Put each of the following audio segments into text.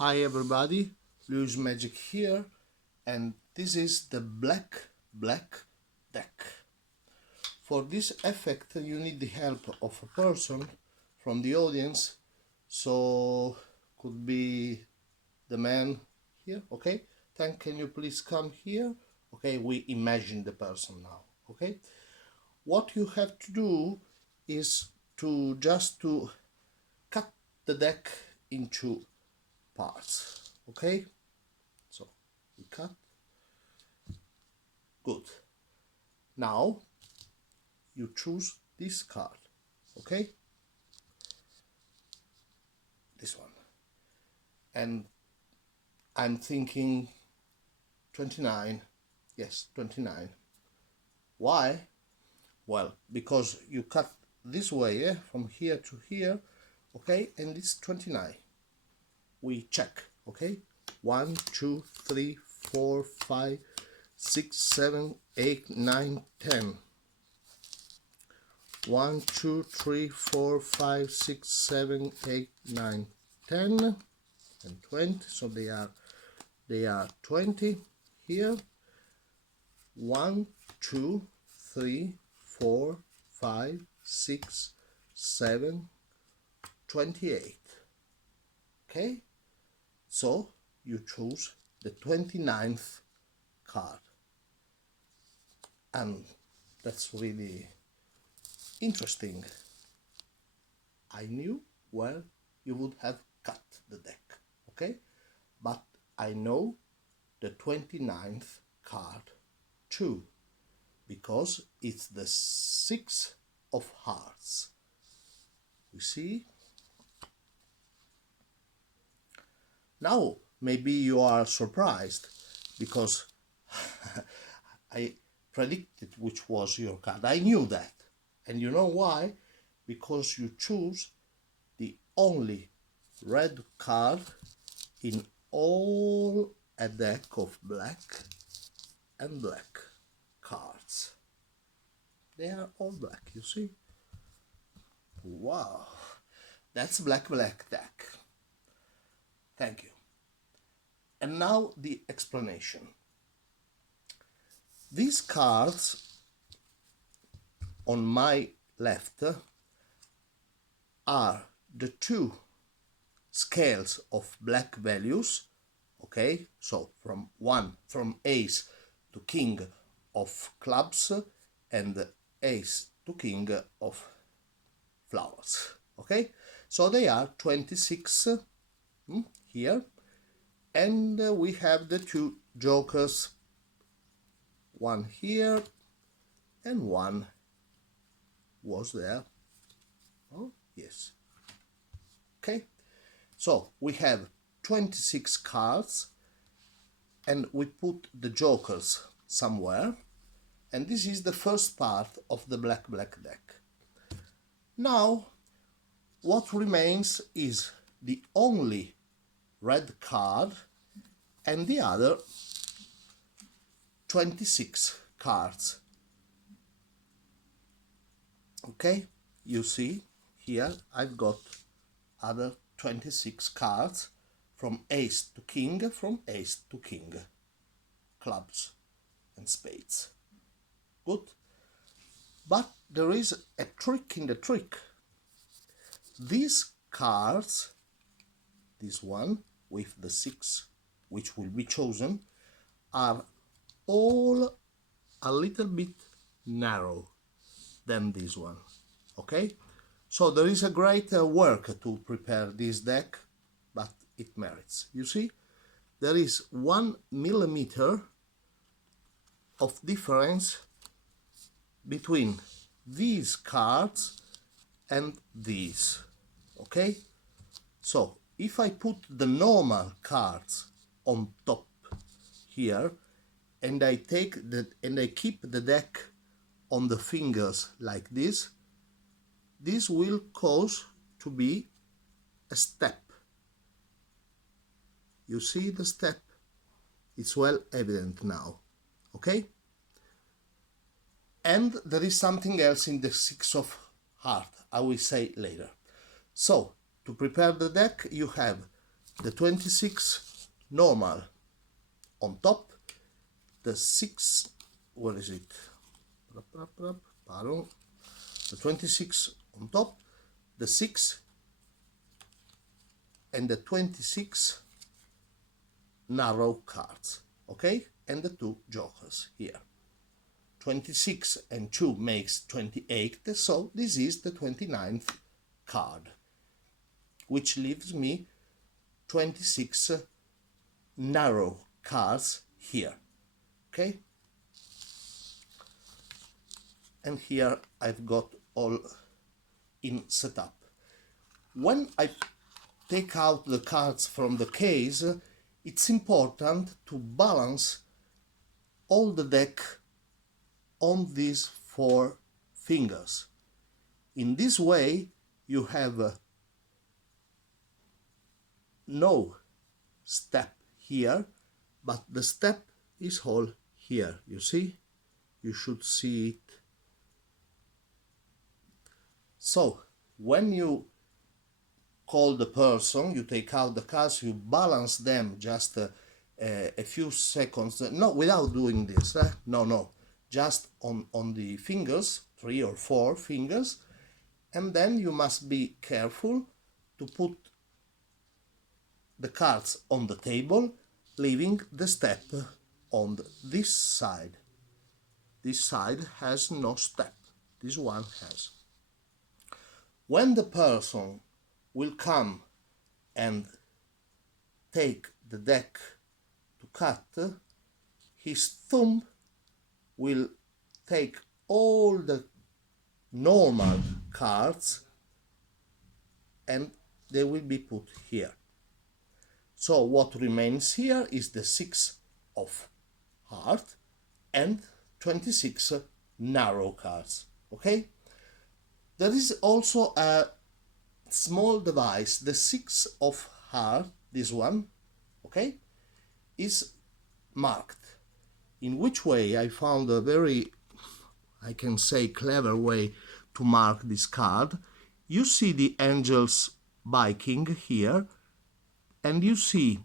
Hi everybody, Lewis Magic here, and this is the black deck. For this effect you need the help of a person from the audience, so could be the man here, okay? Then can you please come here? Okay, we imagine the person now, okay? What you have to do is to cut the deck into parts, okay? So we cut. Good. Now you choose this card, okay? This one. And I'm thinking 29. Yes, 29. Why? Well, because you cut this way, from here to here, okay? And it's 29. We check, okay? 1, 2, 3, 4, 5, 6, 7, 8, 9, 10. 1, 2, 3, 4, 5, 6, 7, 8, 9, 10, and 20. So they are 20 here. 1, 2, 3, 4, 5, 6, 7, 28. Okay? So you choose the 29th card. And that's really interesting. I knew, well, you would have cut the deck, okay? But I know the 29th card too, because it's the 6 of hearts. You see? Now, maybe you are surprised because I predicted which was your card. I knew that. And you know why? Because you choose the only red card in all a deck of black and black cards. They are all black, you see? Wow, that's black deck. Thank you. And now the explanation. These cards on my left are the two scales of black values, okay? So from ace to king of clubs and ace to king of flowers, okay? So they are 26 here, and we have the two jokers, one here and one was there. Oh yes, okay. So we have 26 cards and we put the jokers somewhere, and this is the first part of the black deck. Now what remains is the only red card and the other 26 cards. Okay, you see here I've got other 26 cards from ace to king, from ace to king, clubs and spades. Good. But there is a trick in the trick. These cards, this one with the 6 which will be chosen, are all a little bit narrow than this one, okay? So there is a great work to prepare this deck, but it merits. You see, there is 1 millimeter of difference between these cards and these, okay? So if I put the normal cards on top here and I keep the deck on the fingers like this will cause to be a step. You see the step? It's well evident now, okay? And there is something else in the 6 of heart, I will say later. So, to prepare the deck, you have the 26 normal on top, the 6, what is it? Pardon. The 26 on top, the 6 and the 26 narrow cards, okay? And the 2 jokers here. 26 and 2 makes 28, so this is the 29th card, which leaves me 26 narrow cards here, okay? And here I've got all in setup. When I take out the cards from the case, it's important to balance all the deck on these 4 fingers. In this way, you have no step here, but the step is all here. You see? You should see it. So, when you call the person, you take out the cards, you balance them just a few seconds, no, without doing this, no, just on the fingers, 3 or 4 fingers, and then you must be careful to put the cards on the table, leaving the step on this side. This side has no step, this one has. When the person will come and take the deck to cut, his thumb will take all the normal cards and they will be put here. So what remains here is the 6 of heart and 26 narrow cards, okay? There is also a small device, the 6 of heart, this one, okay, is marked. In which way I found a very, I can say, clever way to mark this card. You see the angels biking here, and you see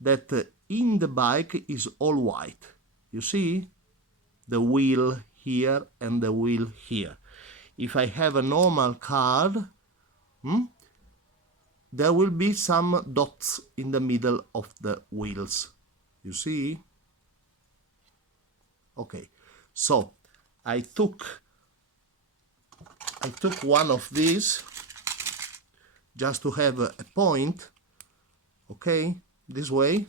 that in the bike is all white. You see the wheel here and the wheel here. If I have a normal card, there will be some dots in the middle of the wheels. You see? Okay, so I took one of these just to have a point, okay, this way,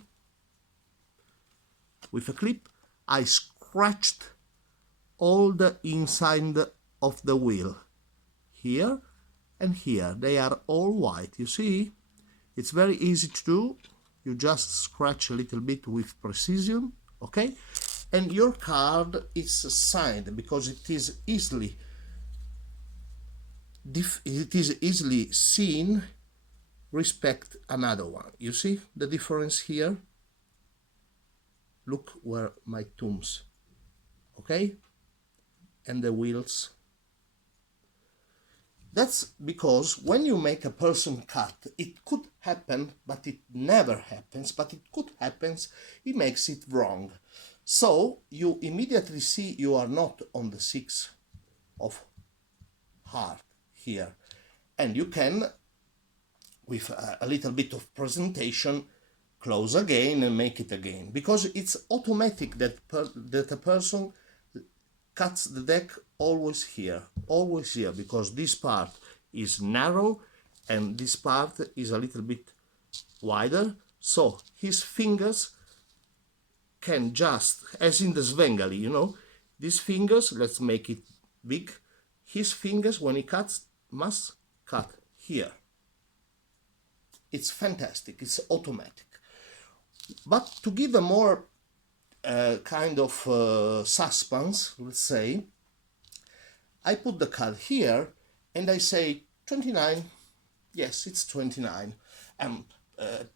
with a clip. I scratched all the inside of the wheel, here and here. They are all white, you see? It's very easy to do. You just scratch a little bit with precision, okay? And your card is signed because it is easily seen respect another one. You see the difference here? Look where my thumbs, okay? And the wheels. That's because when you make a person cut, it could happen, but it never happens, but it could happen, he makes it wrong. So you immediately see you are not on the 6 of heart here. And you can, with a little bit of presentation, close again and make it again. Because it's automatic that a person cuts the deck always here, because this part is narrow and this part is a little bit wider. So his fingers can just, as in the Svengali, you know, these fingers, let's make it big, his fingers, when he cuts, must cut here. It's fantastic, it's automatic. But to give a more kind of suspense, let's say, I put the card here and I say 29, yes, it's 29. And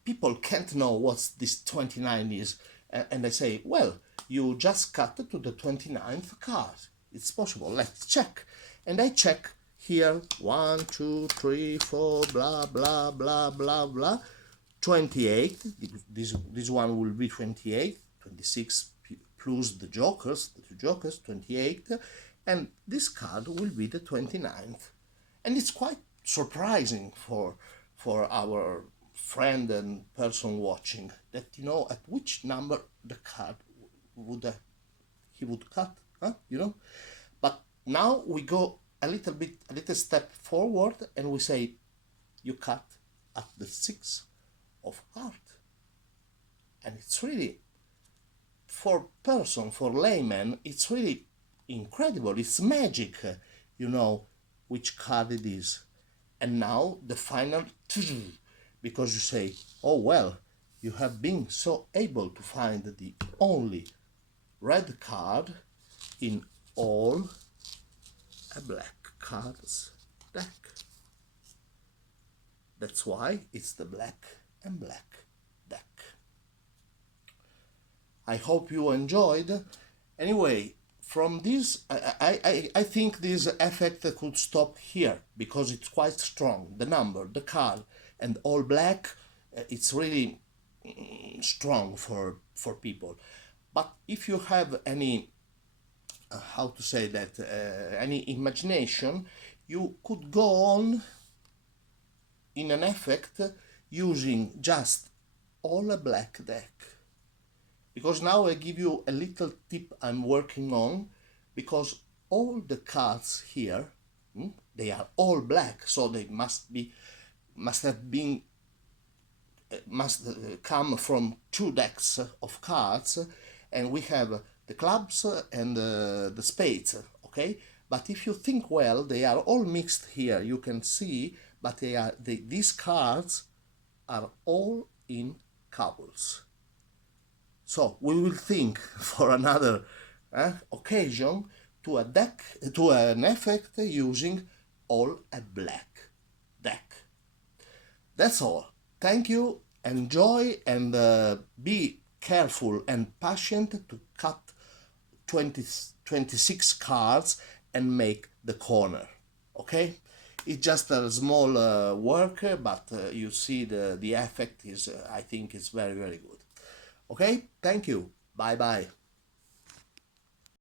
people can't know what this 29 is. And I say, well, you just cut to the 29th card. It's possible, let's check. And I check here, 1, 2, 3, 4, blah, blah, blah, blah, blah. 28, this one will be 28, 26 plus the jokers, the two jokers, 28, and this card will be the 29th. And it's quite surprising for our friend and person watching that at which number the card would he would cut, But now we go a little step forward, and we say you cut at the 6 of heart, and it's really, for layman, it's really incredible. It's magic, which card it is. And now the final, because you say, oh well, you have been so able to find the only red card in all a black cards deck. That's why it's the black and black deck. I hope you enjoyed. Anyway, from this, I think this effect could stop here because it's quite strong. The number, the card, and all black, it's really strong for people. But if you have any, how to say that, any imagination, you could go on in an effect using just all a black deck. Because now I give you a little tip I'm working on, because all the cards here, they are all black, so they must come from two decks of cards, and we have the clubs and the spades, okay? But if you think well, they are all mixed here, you can see, but these cards are all in couples. So we will think for another occasion to an effect using all a black deck. That's all. Thank you, enjoy, and be careful and patient to cut 26 cards and make the corner, okay? It's just a small work, but you see the effect is, I think it's very, very good. Okay, thank you. Bye bye.